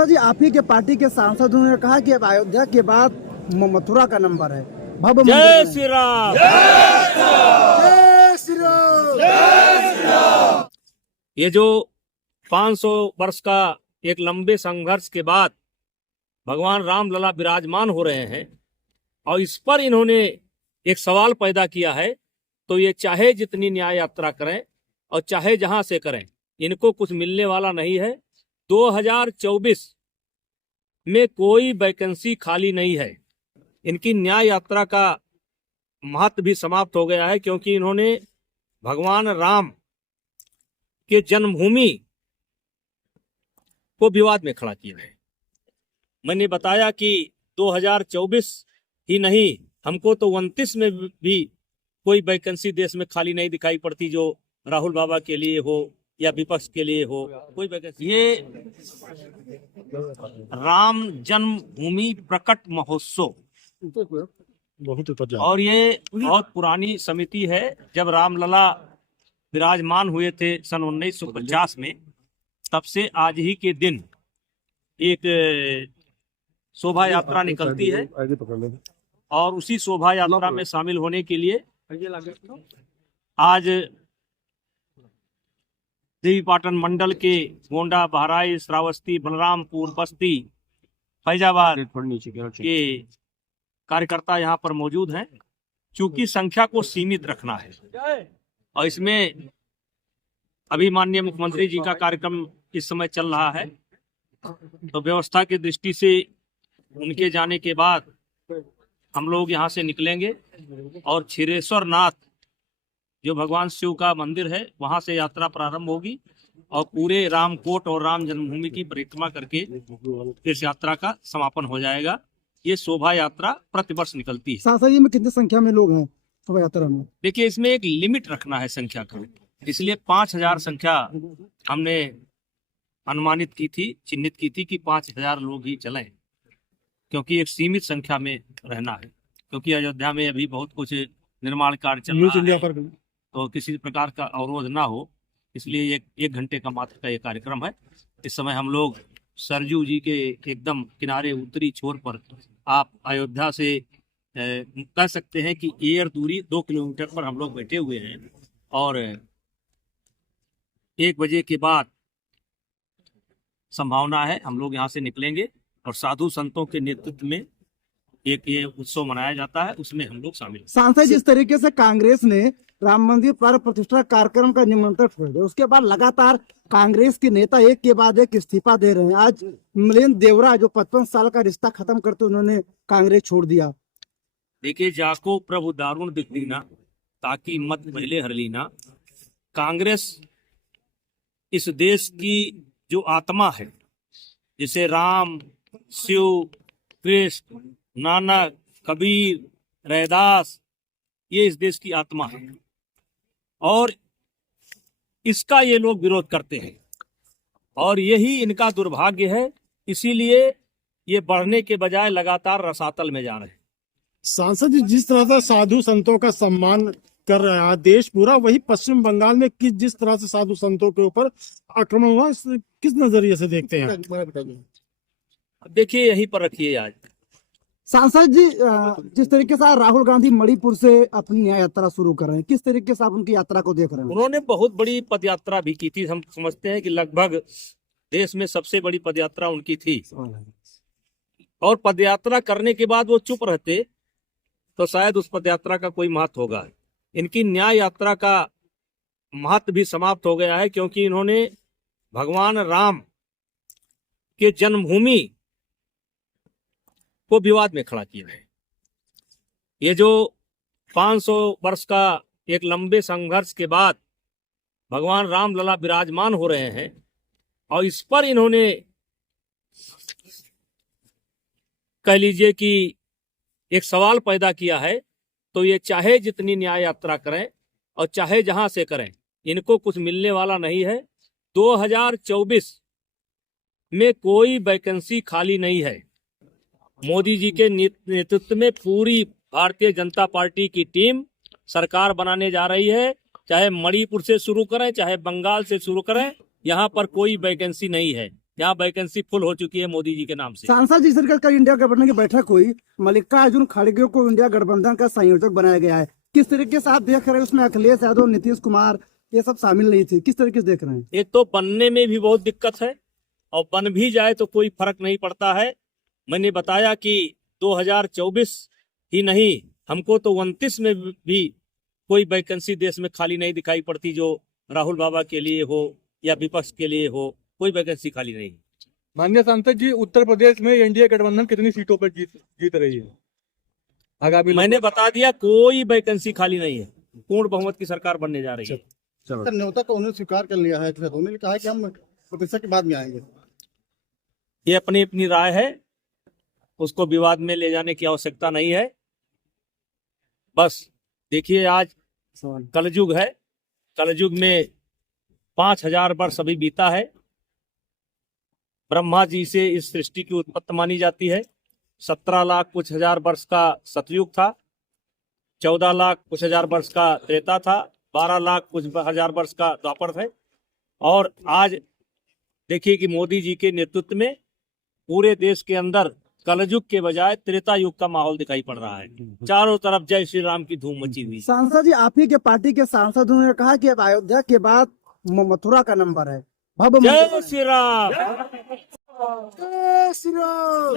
सांसद जी, आप ही के पार्टी के सांसदों ने कहा कि अब अयोध्या के बाद मथुरा का नंबर है। भव्य जय मंदिर श्री राम। जय श्री राम। ये जो 500 वर्ष का एक लंबे संघर्ष के बाद भगवान राम लला विराजमान हो रहे हैं और इस पर इन्होंने एक सवाल पैदा किया है, तो ये चाहे जितनी न्याय यात्रा करें और चाहे जहां से करें, इनको कुछ मिलने वाला नहीं है। 2024 में कोई वैकेंसी खाली नहीं है। इनकी न्याय यात्रा का महत्व भी समाप्त हो गया है, क्योंकि इन्होंने भगवान राम के जन्मभूमि को विवाद में खड़ा किया है। मैंने बताया कि 2024 ही नहीं, हमको तो 29 में भी कोई वैकेंसी देश में खाली नहीं दिखाई पड़ती, जो राहुल बाबा के लिए हो या विपक्ष के लिए हो, कोई वैकेंसी। ये राम जन्मभूमि प्रकट महोत्सव, और ये बहुत पुरानी समिति है। जब रामलला विराजमान हुए थे सन 1950 में, तब से आज ही के दिन एक शोभा यात्रा निकलती है, और उसी शोभा यात्रा में शामिल होने के लिए आज देवीपाटन मंडल के गोंडा, बहराइच, श्रावस्ती, बलरामपुर, बस्ती, फैजाबाद के कार्यकर्ता यहाँ पर मौजूद हैं। चूंकि संख्या को सीमित रखना है और इसमें अभी माननीय मुख्यमंत्री जी का कार्यक्रम इस समय चल रहा है, तो व्यवस्था की दृष्टि से उनके जाने के बाद हम लोग यहाँ से निकलेंगे और क्षीरेश्वर नाथ जो भगवान शिव का मंदिर है, वहां से यात्रा प्रारंभ होगी और पूरे रामकोट और राम जन्मभूमि की परिक्रमा करके इस यात्रा का समापन हो जाएगा। ये शोभा यात्रा प्रतिवर्ष निकलती है। सांसद जी, में कितनी संख्या में लोग हैं शोभा यात्रा में? देखिए, इसमें एक लिमिट रखना है संख्या का, इसलिए 5000 संख्या हमने अनुमानित की थी, चिन्हित की थी कि 5000 लोग ही चलें, क्योंकि एक सीमित संख्या में रहना है। क्योंकि अयोध्या में अभी बहुत कुछ निर्माण कार्य चल रहा है, तो किसी प्रकार का अवरोध ना हो, इसलिए एक घंटे का मात्र का ये कार्यक्रम है। इस समय हम लोग सरजू जी के एकदम किनारे उत्तरी छोर पर, आप अयोध्या से कह सकते हैं कि एयर दूरी 2 किलोमीटर पर हम लोग बैठे हुए हैं, और 1 बजे के बाद संभावना है हम लोग यहाँ से निकलेंगे और साधु संतों के नेतृत्व में एक ये उत्सव मनाया जाता है, उसमें हम लोग शामिल। सांसद, जिस तरीके से कांग्रेस ने राम मंदिर प्राण प्रतिष्ठा कार्यक्रम का निमंत्रण छोड़ दिया, उसके बाद लगातार कांग्रेस के नेता एक के बाद एक इस्तीफा दे रहे हैं। आज मिलिंद देवरा जो 55 साल का रिश्ता खत्म करते उन्होंने कांग्रेस छोड़ दिया। देखिए, जाको प्रभु दारुण दिख दीना, ताकि मत पहले हर लीना। कांग्रेस इस देश की जो आत्मा है, जिसे राम, शिव, कृष्ण, नानक, कबीर, रैदास, ये इस देश की आत्मा है, और इसका ये लोग विरोध करते हैं, और यही इनका दुर्भाग्य है। इसीलिए ये बढ़ने के बजाय लगातार रसातल में जा रहे हैं। सांसद जी, जिस तरह से साधु संतों का सम्मान कर रहा है देश पूरा, वही पश्चिम बंगाल में जिस तरह से साधु संतों के ऊपर आक्रमण हुआ, किस नजरिए से देखते हैं? देखिए, यहीं पर रखिए। आज सांसद जी, जिस तरीके से राहुल गांधी मणिपुर से अपनी न्याय यात्रा शुरू कर रहे हैं, किस तरीके से आप उनकी यात्रा को देख रहे हैं? उन्होंने बहुत बड़ी पदयात्रा भी की थी। हम समझते हैं कि लगभग देश में सबसे बड़ी पदयात्रा उनकी थी, और पदयात्रा करने के बाद वो चुप रहते तो शायद उस पदयात्रा का कोई महत्व होगा। इनकी न्याय यात्रा का महत्व भी समाप्त हो गया है, क्योंकि इन्होंने भगवान राम के जन्मभूमि को विवाद में खड़ा किया है। ये जो 500 वर्ष का एक लंबे संघर्ष के बाद भगवान राम लला विराजमान हो रहे हैं, और इस पर इन्होंने कह लीजिए कि एक सवाल पैदा किया है, तो ये चाहे जितनी न्याय यात्रा करें और चाहे जहां से करें, इनको कुछ मिलने वाला नहीं है। 2024 में कोई वैकेंसी खाली नहीं है। मोदी जी के नेतृत्व में पूरी भारतीय जनता पार्टी की टीम सरकार बनाने जा रही है। चाहे मणिपुर से शुरू करें, चाहे बंगाल से शुरू करें, यहाँ पर कोई वैकेंसी नहीं है। यहाँ वैकेंसी फुल हो चुकी है मोदी जी के नाम से। सांसद जी सर कल इंडिया गठबंधन की बैठक हुई, मल्लिकार्जुन खड़गे को इंडिया गठबंधन का संयोजक बनाया गया है। किस तरीके से आप देख रहे हैं उसमें अखिलेश यादव, नीतीश कुमार ये सब शामिल नहीं थे, किस तरीके से देख रहे हैं? एक तो बनने में भी बहुत दिक्कत है और बन भी जाए तो कोई फर्क नहीं पड़ता है। मैंने बताया कि 2024 ही नहीं, हमको तो 29 में भी कोई वैकेंसी देश में खाली नहीं दिखाई पड़ती जो राहुल बाबा के लिए हो या विपक्ष के लिए हो, कोई वैकेंसी खाली नहीं। माननीय सांसद जी, उत्तर प्रदेश में एनडीए गठबंधन कितनी सीटों पर जीत रही है आगामी? मैंने बता दिया कोई वैकेंसी खाली नहीं है, पूर्ण बहुमत की सरकार बनने जा रही है। सर, न्योता को उन्होंने स्वीकार कर लिया है, उन्होंने कहा है कि हम प्रतिष्ठा के बाद में आएंगे। ये अपनी अपनी राय है, उसको विवाद में ले जाने की आवश्यकता नहीं है। बस देखिए, आज कलयुग है, कलयुग में 5000 वर्ष अभी बीता है। ब्रह्मा जी से इस सृष्टि की उत्पत्ति मानी जाती है। 17 लाख कुछ हजार वर्ष का सतयुग था, 14 लाख कुछ हजार वर्ष का त्रेता था, 12 लाख कुछ हजार वर्ष का द्वापर था। और आज देखिए कि मोदी जी के नेतृत्व में पूरे देश के अंदर कलयुग के बजाय त्रेता युग का माहौल दिखाई पड़ रहा है। चारों तरफ जय श्री राम की धूम मची हुई। सांसद जी, आप ही के पार्टी के सांसदों ने कहा कि अब अयोध्या के बाद मथुरा का नंबर है। जय श्री राम। जय श्री राम।